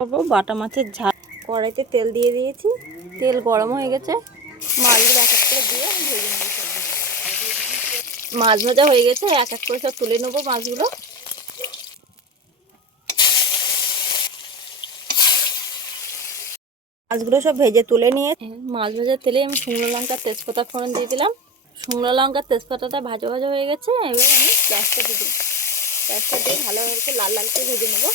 করবো বাটা মাছের ঝাল। কড়াইতে তেল দিয়ে দিয়েছি, তেল গরম হয়ে গেছে। মাছগুলো এক এক করে দিয়ে আমি ভেজে নেবো। মাছ ভাজা হয়ে গেছে, এক এক করে সব তুলে নেবো মাছগুলো। মাছগুলো সব ভেজে তুলে নিয়ে মাছ ভাজার তেলে আমি শুকনো লঙ্কা তেজপাতা ফোড়ন দিয়ে দিলাম। শুকনো লঙ্কা তেজপাতাটা ভাজা ভাজা হয়ে গেছে। এবার আমি পেঁয়াজটা দিয়ে দিই, পেঁয়াজটা দিয়ে ভালোভাবে লাল লাল করে ভেজে নেবো।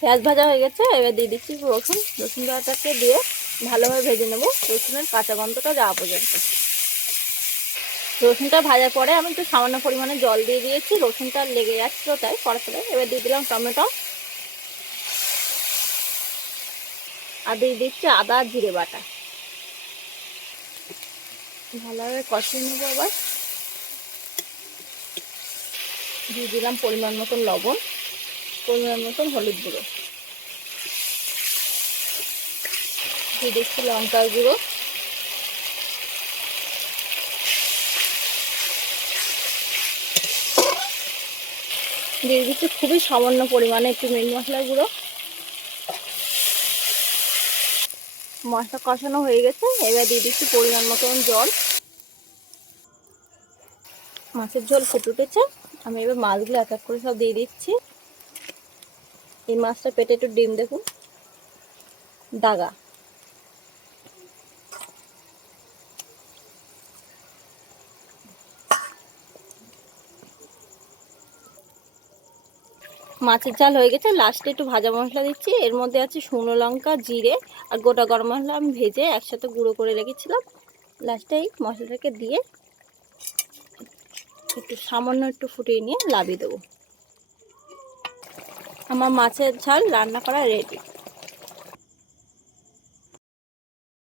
পেঁয়াজ ভাজা হয়ে গেছে, এবার দিয়ে দিচ্ছি রসুনটাকে দিয়ে ভালোভাবে ভেজে নেবো, রসুনের কাঁচা গন্ধটা যাওয়া পর্যন্ত। রসুনটা ভাজার পরে আমি একটু সামান্য পরিমাণে জল দিয়ে দিয়েছি, রসুনটা লেগে যাচ্ছিল তাই কড়াতে। এবার দিয়ে দিলাম টমেটো, আর দিয়ে দিচ্ছি আদা জিরে বাটা। ভালোভাবে কষিয়ে নেবো। আবার দিয়ে দিলাম পরিমাণ মতন লবণ, পরিমাণ মতন হলুদ গুঁড়ো, দিয়ে দিচ্ছি লঙ্কার গুঁড়ো, দিয়ে দিচ্ছি খুবই সামান্য পরিমাণে একটু মিট মশলার গুঁড়ো। মশলা কষানো হয়ে গেছে, এবার দিয়ে দিচ্ছি পরিমাণ মতন জল। মাছের ঝোল ফুটে উঠেছে, আমি এবার মাছগুলো এক এক করে সব দিয়ে দিচ্ছি। এই মাছটা পেটে একটু ডিম দেখুন দাগা। মাছের ঝাল হয়ে গেছে, লাস্টে একটু ভাজা মশলা দিচ্ছি। এর মধ্যে আছে শুকনো লঙ্কা, জিরে আর গোটা গরম মশলা আমি ভেজে একসাথে গুঁড়ো করে রেখেছিলাম। লাস্টে এই মশলাটাকে দিয়ে একটু সামান্য একটু ফুটিয়ে নিয়ে নামিয়ে দেবো। আমার মাছের ঝাল রান্না করা রেডি।